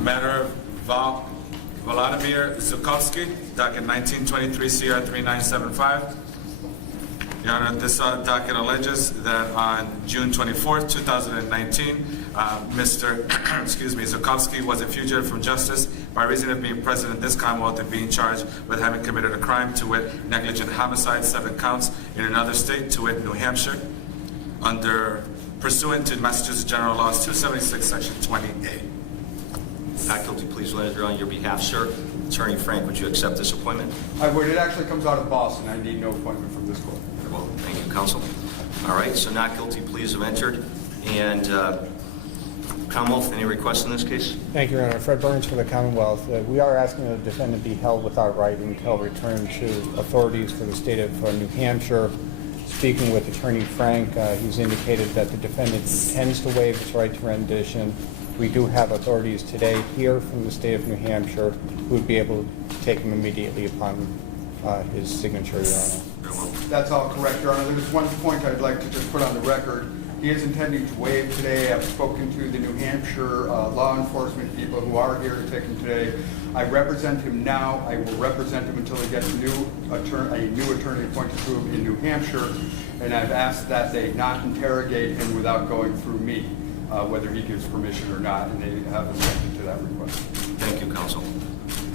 Matter of Volodymyr Zhukovskyy, docket 1923 CR 3975. Your Honor, this docket alleges that on June 24th, 2019, Mr. Zhukovskyy was a fugitive from justice by reason of being present in this Commonwealth and being charged with having committed a crime, to wit, negligent homicide, 7 counts, in another state, to wit, New Hampshire, pursuant to Massachusetts General Laws 276, Section 20A. Not guilty pleas will enter on your behalf, sir. Attorney Frank, would you accept this appointment? I would. It actually comes out of Boston. I need no appointment from this court. Well, thank you, counsel. All right, so not guilty pleas have entered. And Commonwealth, any requests in this case? Thank you, Your Honor. Fred Burns for the Commonwealth. We are asking the defendant be held without right until returned to authorities for the state of New Hampshire. Speaking with Attorney Frank, he's indicated that the defendant intends to waive his right to rendition. We do have authorities today here from the state of New Hampshire who would be able to take him immediately upon his signature, Your Honor. Very well. That's all correct, Your Honor. There's one point I'd like to just put on the record. He is intending to waive today. I've spoken to the New Hampshire law enforcement people who are here to take him today. I represent him now. I will represent him until he gets a new attorney appointed to him in New Hampshire. And I've asked that they not interrogate him without going through me, whether he gives permission or not, and they have assented to that request. Thank you, counsel.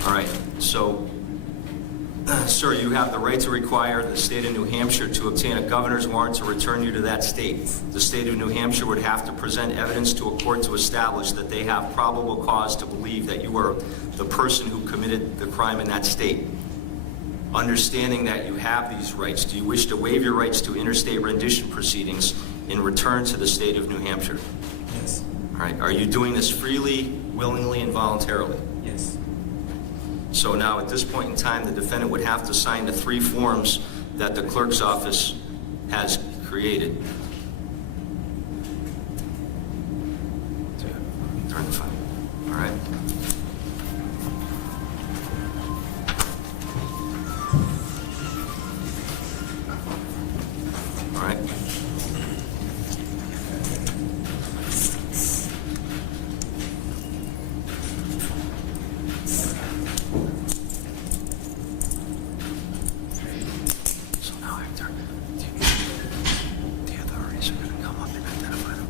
All right, so, sir, you have the right to require the state of New Hampshire to obtain a governor's warrant to return you to that state. The state of New Hampshire would have to present evidence to a court to establish that they have probable cause to believe that you are the person who committed the crime in that state. Understanding that you have these rights, do you wish to waive your rights to interstate rendition proceedings in return to the state of New Hampshire? Yes. All right, are you doing this freely, willingly, and voluntarily? Yes. So now, at this point in time, the defendant would have to sign the 3 forms that the clerk's office has created. Turn the file. All right. All right. So now, Hector, the authorities are going to come up and identify them.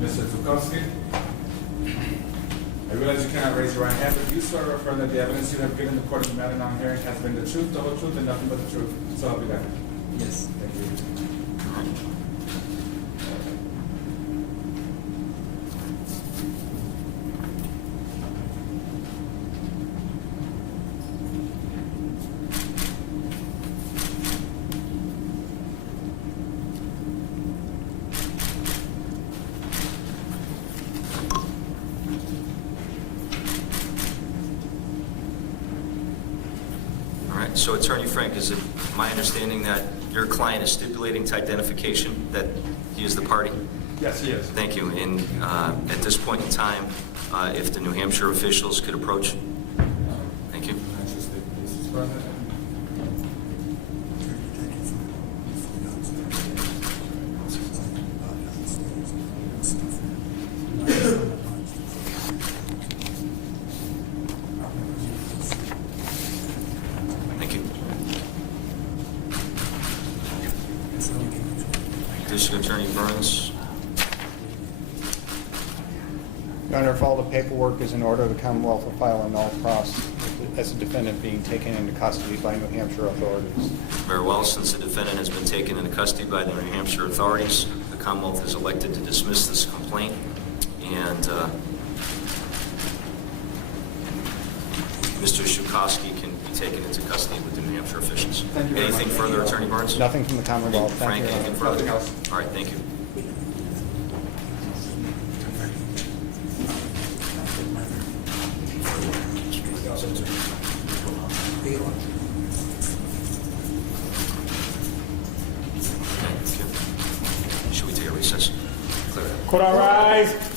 Mr. Zhukovskyy, I realize you cannot raise your right hand, but you swear or affirm that the evidence you have given the court in the matter now hearing has been the truth, the whole truth, and nothing but the truth. So help you God. Yes. Thank you. All right, so Attorney Frank, is it my understanding that your client is stipulating to identification that he is the party? Yes, he is. Thank you. And at this point in time, if the New Hampshire officials could approach. Thank you. Mr. President. District Attorney Burns. Your Honor, if all the paperwork is in order, the Commonwealth will file a null pros as a defendant being taken into custody by New Hampshire authorities. Very well, since the defendant has been taken into custody by the New Hampshire authorities, the Commonwealth has elected to dismiss this complaint, and Mr. Zhukovskyy can be taken into custody with the New Hampshire officials. Thank you very Anything much. further, Attorney Burns? Nothing from the Commonwealth. Frank, Thank you, Your anything Honor. further? Nothing else. All right, thank you. Okay. Should we take a recess? Clear. Court all rise.